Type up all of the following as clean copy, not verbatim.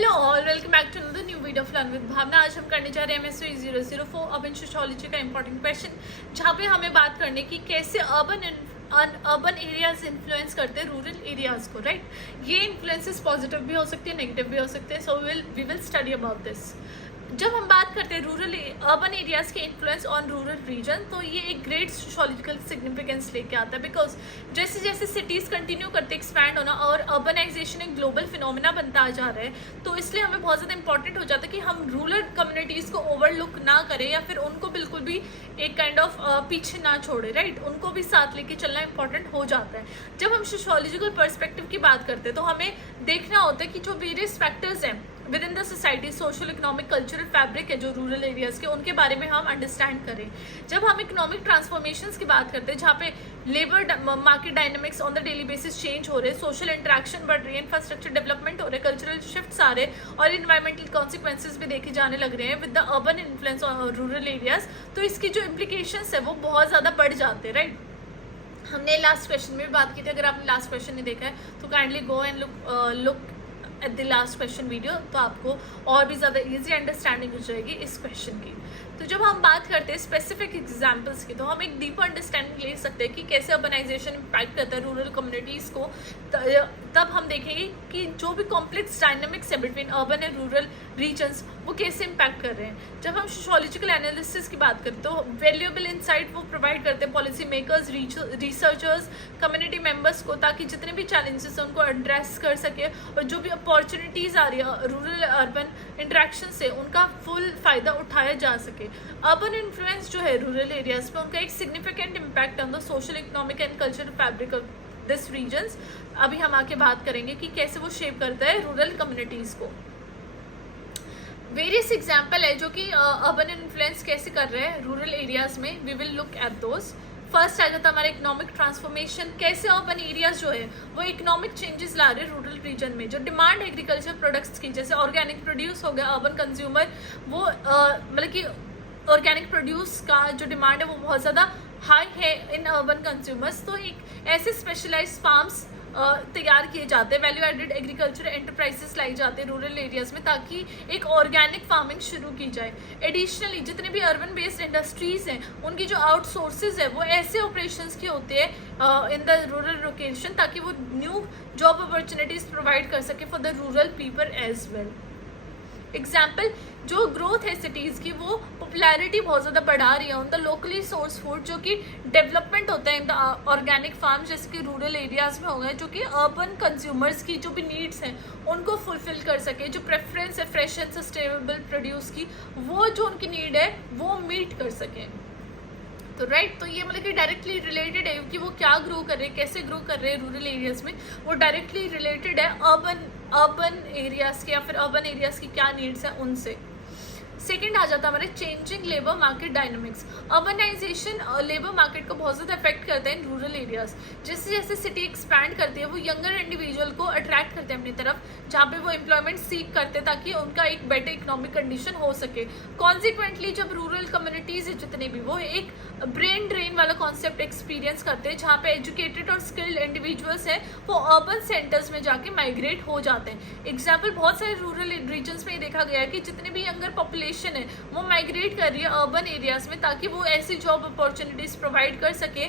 Hello all, welcome back to another new video of learn with Bhavna. आज हम करने जा रहे हैं MSc 004 अर्बन सोशियोलॉजी का इंपॉर्टेंट क्वेश्चन, जहाँ पे हमें बात करने की कैसे अर्बन एरियाज इन्फ्लुएंस करते हैं रूरल एरियाज को, राइट। ये इन्फ्लुएंसेस पॉजिटिव भी हो सकती है, नेगेटिव भी हो सकते हैं। So we will study about this. जब हम बात करते हैं रूरल अर्बन एरियाज के इन्फ्लुएंस ऑन रूरल रीजन, तो ये एक ग्रेट सोशोलॉजिकल सिग्निफिकेंस लेके आता है, बिकॉज जैसे जैसे सिटीज कंटिन्यू करते एक्सपैंड होना और अर्बनाइजेशन एक ग्लोबल फिनोमिना बनता जा रहा है, तो इसलिए हमें बहुत ज़्यादा इंपॉर्टेंट हो जाता है कि हम रूरल कम्युनिटीज़ को ओवरलुक ना करें या फिर उनको बिल्कुल भी एक काइंड ऑफ पीछे ना छोड़े, राइट। उनको भी साथ लेके चलना इंपॉर्टेंट हो जाता है। जब हम सोशोलॉजिकल पर्सपेक्टिव की बात करते हैं तो हमें देखना होता है कि जो वेरियस फैक्टर्स हैं with in the society, social economic cultural fabric है जो रूरल एरियाज के, उनके बारे में हम अंडरस्टैंड करें। जब हम इकोनॉमिक ट्रांसफॉर्मेशंस की बात करते हैं, जहाँ पे labour market dynamics on the daily basis change हो रहे, सोशल इंटरेक्शन बढ़ रही है, इंफ्रास्ट्रक्चर डेवलपमेंट हो रहे, कल्चरल शिफ्ट्स आ रहे और इन्वायरमेंटल कॉन्सिक्वेंसेज भी देखे जाने लग रहे हैं with the urban influence on rural areas, तो इसकी जो इम्प्लीकेशंस है वो बहुत ज़्यादा बढ़ जाते हैं, राइट। हमने लास्ट क्वेश्चन में भी बात की थी। अगर आपने लास्ट क्वेश्चन नहीं देखा है तो kindly go and look at the last question video, तो आपको और भी ज़्यादा इजी अंडरस्टैंडिंग हो जाएगी इस क्वेश्चन की। तो जब हम बात करते हैं स्पेसिफिक एग्जांपल्स की, तो हम एक डीपर अंडरस्टैंडिंग ले सकते हैं कि कैसे अर्बनाइजेशन इम्पैक्ट करता है रूरल कम्युनिटीज़ को। तब हम देखेंगे कि जो भी कॉम्प्लेक्स डायनामिक्स है between urban and rural regions, वो कैसे इम्पैक्ट कर रहे हैं। जब हम सोशोलॉजिकल एनालिसिस की बात करें तो वैल्यूएबल इंसाइट वो प्रोवाइड करते हैं policy makers, researchers, community members को, ताकि जितने भी चैलेंजेस हैं उनको एड्रेस कर सके और जो भी अपॉर्चुनिटीज़ आ रही है रूरल अर्बन इंटरेक्शन से, उनका फुल फ़ायदा उठाया जा सके। अर्बन इन्फ्लुएंस जो है रूरल एरियाज में, उनका एक significant impact on the social economic and cultural fabric of this regions. अभी हम आके बात करेंगे कि कैसे वो शेप करता है रूरल कम्युनिटीज़ को। वेरियस एग्जाम्पल है जो कि अर्बन इन्फ्लुएंस कैसे कर रहे हैं रूरल एरियाज में, we will look at those. First आ जाता है हमारा इकोनॉमिक ट्रांसफॉर्मेशन। कैसे अर्बन एरियाज जो है वो इकोनॉमिक चेंजेस ला रहे हैं रूरल रीजन में। जो डिमांड एग्रीकल्चर प्रोडक्ट्स की, जैसे ऑर्गेनिक प्रोड्यूस हो गया, अर्बन कंज्यूमर वो मतलब कि ऑर्गेनिक प्रोड्यूस का जो डिमांड है वो बहुत ज़्यादा हाई है इन अर्बन कंज्यूमर्स। तो एक ऐसे स्पेशलाइज फार्म्स तैयार किए जाते हैं, वैल्यू एडेड एग्रीकल्चर एंटरप्राइजेस लाई जाते हैं रूरल एरियाज में, ताकि एक ऑर्गेनिक फार्मिंग शुरू की जाए। एडिशनली जितने भी अर्बन बेस्ड इंडस्ट्रीज हैं, उनकी जो आउटसोर्सेज है वो ऐसे ऑपरेशंस के होते हैं इन द रूरल लोकेशन, ताकि वो न्यू जॉब अपॉर्चुनिटीज प्रोवाइड कर सके for the rural people as well. Example, जो ग्रोथ है सिटीज़ की, वो पॉपुलैरिटी बहुत ज़्यादा बढ़ा रही है on the locally source food, जो कि डेवलपमेंट होता है इन द ऑर्गेनिक फार्म, जैसे कि रूरल एरियाज में हो गए, जो कि अर्बन कंज्यूमर्स की जो भी नीड्स हैं उनको फुलफिल कर सके। जो प्रेफरेंस है फ्रेश एंड सस्टेनेबल प्रोड्यूस की, वो जो उनकी नीड है वो मीट कर सकें। तो राइट, तो ये मतलब कि डायरेक्टली रिलेटेड है कि वो क्या ग्रो कर रहे हैं, कैसे ग्रो कर रहे हैं रूरल एरियाज में, वो डायरेक्टली रिलेटेड है अर्बन एरियाज के या फिर अर्बन एरियाज की क्या नीड्स हैं उनसे। सेकेंड आ जाता है हमारे changing labour market dynamics. Urbanisation labour market को बहुत ज़्यादा अफेक्ट करता है इन रूरल एरियाज। जैसे जैसे सिटी एक्सपैंड करती है, वो यंगर इंडिविजुअल को अट्रैक्ट करते हैं अपनी तरफ, जहाँ पे वो एम्प्लॉयमेंट सीख करते हैं ताकि उनका एक बेटर इकोनॉमिक कंडीशन हो सके। कॉन्सिक्वेंटली जब रूरल कम्युनिटीज़ है जितने भी, वो एक ब्रेन ड्रेन वाला कॉन्सेप्ट एक्सपीरियंस करते हैं, जहाँ पे एजुकेटेड और स्किल्ड इंडिविजुअल्स हैं वो अर्बन सेंटर्स में जाके माइग्रेट हो जाते हैं। एग्जाम्पल, बहुत सारे रूरल रीजन्स में ये देखा गया है कि जितने भी यंगर पॉपुलेशन है वो माइग्रेट कर रही है अर्बन एरियाज में, ताकि वो ऐसी जॉब अपॉर्चुनिटीज प्रोवाइड कर सके,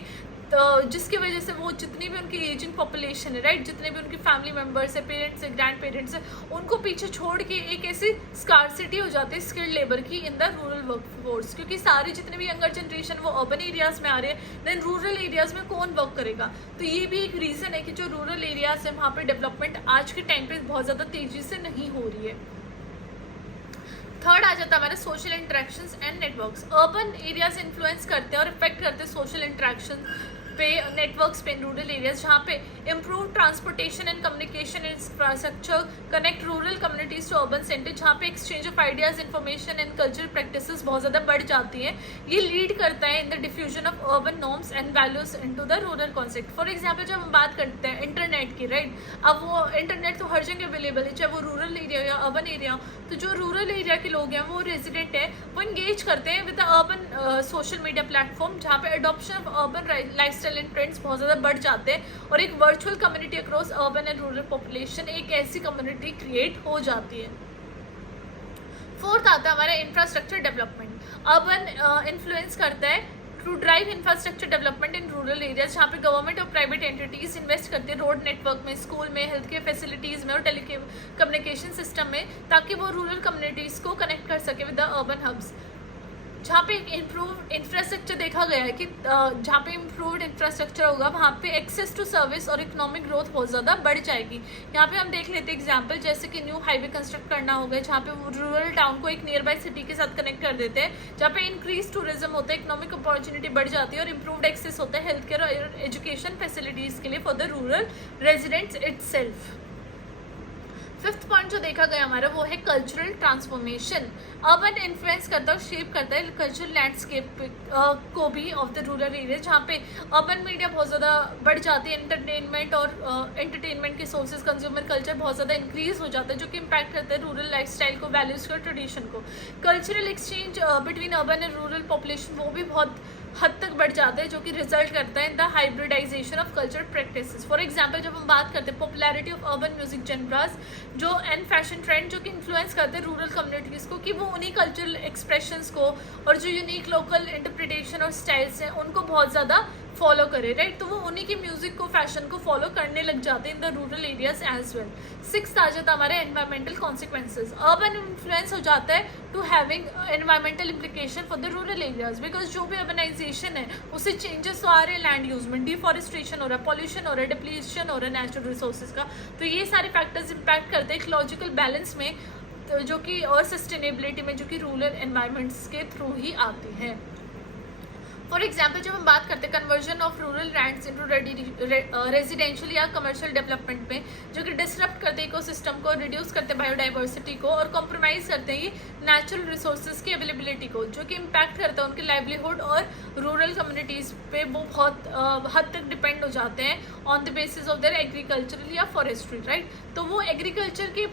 तो जिसकी वजह से वो जितनी भी उनकी एजिंग पॉपुलेशन है, राइट, जितने भी उनकी फैमिली मेम्बर्स है, पेरेंट्स है, ग्रैंड पेरेंट्स है, उनको पीछे छोड़ के एक ऐसी स्कार्सिटी हो जाती है स्किल्ड लेबर की इन द रूरल वर्क फोर्स, क्योंकि सारी जितने भी यंगर जनरेशन वो अर्बन एरियाज में आ रहे हैं, देन रूरल एरियाज में कौन वर्क करेगा। तो ये भी एक रीज़न है कि जो रूरल एरियाज है वहाँ पर डेवलपमेंट आज के टाइम पर बहुत ज़्यादा तेज़ी से नहीं हो रही है। थर्ड आ जाता है हमारे social interactions and networks. Urban areas influence करते हैं और इफेक्ट करते हैं सोशल इंटरेक्शन पे, नेटवर्क्स पे, रूरल एरियाज, जहाँ पे improve transportation and communication infrastructure connect rural communities to urban centre, जहाँ पे exchange of ideas, information and cultural practices बहुत ज़्यादा बढ़ जाती हैं। ये लीड करता है in the diffusion of urban norms and values into the rural concept. For example, जब हम बात करते हैं इंटरनेट की, राइट, अब वो इंटरनेट तो हर जगह अवेलेबल है, चाहे वो रूरल एरिया या अर्बन एरिया। तो जो रूरल एरिया के लोग हैं, वो रेजिडेंट हैं, वो इंगेज करते हैं with the urban social media platform, जहाँ पे adoption of urban life lifestyle and trends बहुत ज़्यादा बढ़ जाते हैं और एक virtual community across urban and rural population, एक ऐसी कम्युनिटी क्रिएट हो जाती है। फोर्थ आता है हमारा इंफ्रास्ट्रक्चर डेवलपमेंट। अर्बन इन्फ्लुएंस करता है to drive infrastructure development in rural areas, जहाँ पे गवर्नमेंट और प्राइवेट एंटिटीज इन्वेस्ट करते हैं रोड नेटवर्क में, स्कूल में, हेल्थ केयर फैसिलिटीज़ में और टेलीकम्युनिकेशन सिस्टम में, ताकि वो रूरल कम्युनिटीज़ को कनेक्ट कर सके विद द अर्बन हब्स। जहाँ पे एक इम्प्रूव इंफ्रास्ट्रक्चर देखा गया है कि जहाँ पे इम्प्रूव्ड इंफ्रास्ट्रक्चर होगा वहाँ पे एक्सेस टू सर्विस और इकोनॉमिक ग्रोथ बहुत ज़्यादा बढ़ जाएगी। यहाँ पे हम देख लेते हैं एग्जांपल, जैसे कि न्यू हाईवे कंस्ट्रक्ट करना होगा जहाँ पे वो रूरल टाउन को एक नियर बाय सिटी के साथ कनेक्ट कर देते हैं, जहाँ पे इंक्रीज टूरिज्म होता है, इकोनॉमिक अपॉर्चुनिटी बढ़ जाती है और इम्प्रूव्ड एक्सेस होता है हेल्थ केयर और एजुकेशन फैसिलिटीज़ के लिए for the rural residents itself. Fifth point जो देखा गया हमारा वो है कल्चरल ट्रांसफॉर्मेशन। अर्बन इन्फ्लुएंस करता है और शेप करता है कल्चरल लैंडस्केप को भी ऑफ द रूरल एरिया, जहाँ पे अर्बन मीडिया बहुत ज़्यादा बढ़ जाती है, एंटरटेनमेंट और एंटरटेनमेंट के सोर्सेज, कंज्यूमर कल्चर बहुत ज़्यादा इंक्रीज हो जाता है, जो कि इम्पैक्ट करता है रूरल लाइफस्टाइल को, वैल्यूज़ को, ट्रेडिशन को। Cultural exchange between urban and rural population वो भी बहुत हद तक बढ़ जाता है, जो कि रिजल्ट करता है in the hybridization of culture practices. For example, जब हम बात करते हैं popularity of urban music genres जो एंड फैशन ट्रेंड जो कि इन्फ्लुएंस करते हैं रूरल कम्युनिटीज़ को, कि वो उन्हीं कल्चरल एक्सप्रेशंस को और जो यूनिक लोकल इंटरप्रिटेशन और स्टाइल्स हैं उनको बहुत ज़्यादा फॉलो करे, राइट। तो वो उन्हीं की म्यूजिक को, फैशन को फॉलो करने लग जाते हैं in the rural areas as well. Sixth आ जाता है हमारे एनवायरमेंटल कॉन्सिक्वेंसेज। अर्बन इन्फ्लुएंस हो जाता है to having environmental implication for the rural areas, because जो भी अर्बनाइजेशन है उससे चेंजेस तो आ रहे हैं लैंड यूज में, डिफॉरेस्ट्रेशन हो रहा है, पॉल्यूशन हो रहा है, डिप्लीशन हो रहा है नेचुरल रिसोर्सेज का, तो ये सारे फैक्टर्स इम्पैक्ट करते हैं इकोलॉजिकल बैलेंस में, तो जो कि और सस्टेनेबिलिटी में, जो कि रूरल एनवायरमेंट्स के थ्रू ही आती है। फॉर एग्जाम्पल, जब हम बात करते हैं conversion of rural lands into residential या कमर्शियल डेवलपमेंट में, जो कि डिसरप्ट करते हैं इकोसिस्टम को, रिड्यूस करते हैं बायोडाइवर्सिटी को और कॉम्प्रोमाइज़ करते हैं नेचुरल रिसोर्सेज की अवेलेबिलिटी को, जो कि इम्पैक्ट करता है उनके लाइवलीहुड और रूरल कम्युनिटीज़ पे वो बहुत हद तक डिपेंड हो जाते हैं on the basis of their agricultural या फॉरेस्ट्री, राइट। तो वो एग्रीकल्चर के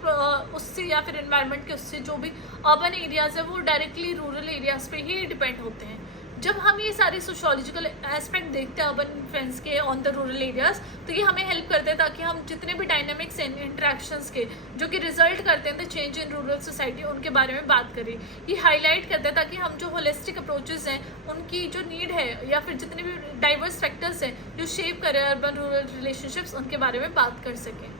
उससे या फिर एनवायरनमेंट के उससे जो भी अर्बन एरियाज़ है वो डायरेक्टली रूरल एरियाज़ पे ही डिपेंड होते हैं। जब हम ये सारे सोशोलॉजिकल एस्पेक्ट देखते हैं अर्बन इन्फ्लुएंस के ऑन द रूरल एरियाज, तो ये हमें हेल्प करते हैं ताकि हम जितने भी डायनामिक्स एंड इंटरेक्शंस के जो कि रिजल्ट करते हैं the change in rural society उनके बारे में बात करें। ये हाईलाइट करता है ताकि हम जो होलिस्टिक अप्रोचेस हैं उनकी जो नीड है या फिर जितने भी डाइवर्स फैक्टर्स हैं जो शेप करें अर्बन रूरल रिलेशनशिप्स, उनके बारे में बात कर सकें।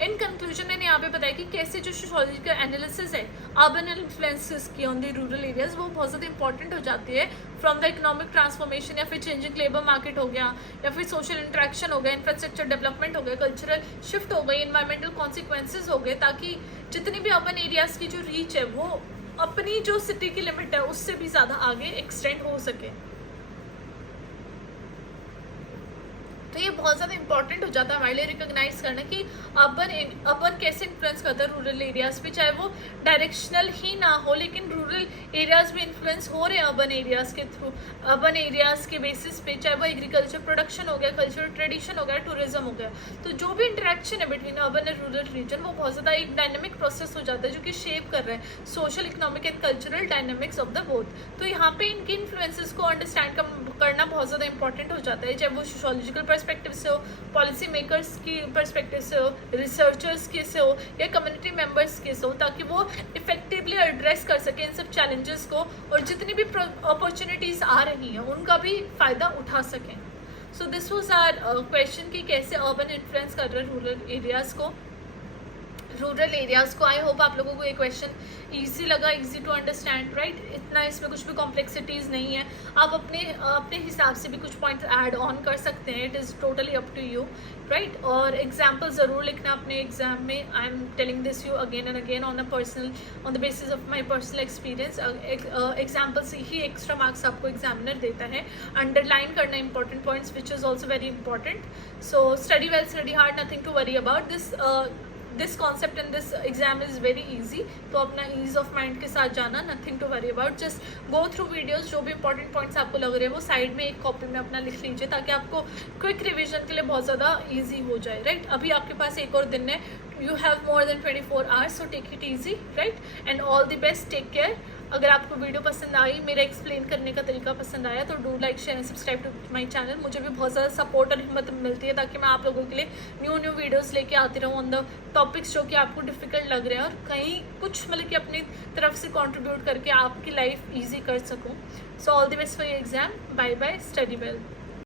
इन कंक्लूजन मैंने यहाँ पे बताया कि कैसे जो सोशोलॉजिकल एनालिसिस है अर्बन इन्फ्लुएंसेस की ऑन द रूरल एरियाज वो बहुत ज़्यादा इंपॉर्टेंट हो जाती है, फ्रॉम द इकोनॉमिक ट्रांसफॉर्मेशन या फिर चेंजिंग लेबर मार्केट हो गया या फिर सोशल इंटरेक्शन हो गया, इंफ्रास्ट्रक्चर डेवलपमेंट हो गया, कल्चरल शिफ्ट हो गई, इन्वायरमेंटल कॉन्सिक्वेंसेज हो गए, ताकि जितनी भी अर्बन एरियाज़ की जो रीच है वो अपनी जो सिटी की लिमिट है उससे भी ज़्यादा आगे एक्सटेंड हो सके। तो ये बहुत ज़्यादा इंपॉर्टेंट हो जाता है हमारे लिए रिकॉग्नाइज करना कि अर्बन कैसे इन्फ्लुएंस करता है रूरल एरियाज़ पे, चाहे वो डायरेक्शनल ही ना हो, लेकिन रूरल एरियाज़ भी इन्फ्लुएंस हो रहे हैं अर्बन एरियाज़ के थ्रू, अर्बन एरियाज़ के बेसिस पे, चाहे वो एग्रीकल्चर प्रोडक्शन हो गया, कल्चरल ट्रेडिशन हो गया, टूरिज्म हो गया। तो जो भी इंटरेक्शन है between urban and rural region वो बहुत ज़्यादा एक डायनेमिक प्रोसेस हो जाता है जो कि शेप कर रहा है social, economic and cultural dynamics of the both. तो यहाँ पे इनके इन्फ्लुएंसेस को अंडरस्टैंड करना बहुत ज़्यादा इंपॉर्टेंट हो जाता है, चाहे वो सोशोलॉजिकल पर्सपेक्टिव से हो, पॉलिसी मेकर्स की पर्सपेक्टिव से हो, रिसर्चर्स के से हो या कम्युनिटी मेंबर्स के से हो, ताकि वो इफेक्टिवली एड्रेस कर सके इन सब चैलेंजेस को और जितनी भी अपॉर्चुनिटीज़ आ रही हैं उनका भी फ़ायदा उठा सकें। So this was our question कि कैसे अर्बन इन्फ्लुएंस कर रहे हैं रूरल एरियाज़ को। आई होप आप लोगों को ये क्वेश्चन इजी लगा, इजी टू अंडरस्टैंड, राइट। इतना इसमें कुछ भी कॉम्प्लेक्सिटीज़ नहीं है, आप अपने हिसाब से भी कुछ पॉइंट्स ऐड ऑन कर सकते हैं, it is totally up to you, right. और एग्जाम्पल ज़रूर लिखना अपने एग्जाम में, I am telling this you again and again on the basis of my personal experience. Example से ही एक्स्ट्रा मार्क्स आपको एग्जामिनर देता है। अंडरलाइन करना important points which is also very important. So study well, study hard, nothing to worry about this concept and this exam is very easy. तो अपना ease of mind के साथ जाना, nothing to worry about, just go through videos, जो भी important points आपको लग रहे हैं वो साइड में एक कॉपी में अपना लिख लीजिए ताकि आपको क्विक रिविजन के लिए बहुत ज़्यादा ईजी हो जाए, राइट। अभी आपके पास एक और दिन है, you have more than 24 hours, so take it easy, right, and all the best, take care, अगर आपको वीडियो पसंद आई, मेरा एक्सप्लेन करने का तरीका पसंद आया, तो do like share and subscribe to my channel. मुझे भी बहुत ज़्यादा सपोर्ट और हिम्मत मिलती है ताकि मैं आप लोगों के लिए न्यू वीडियोस लेके आती रहूँ ऑन द टॉपिक्स जो कि आपको डिफ़िकल्ट लग रहे हैं, और कहीं कुछ मतलब कि अपनी तरफ से कंट्रीब्यूट करके आपकी लाइफ ईजी कर सकूँ। So all the best for your exam. Bye bye, study well.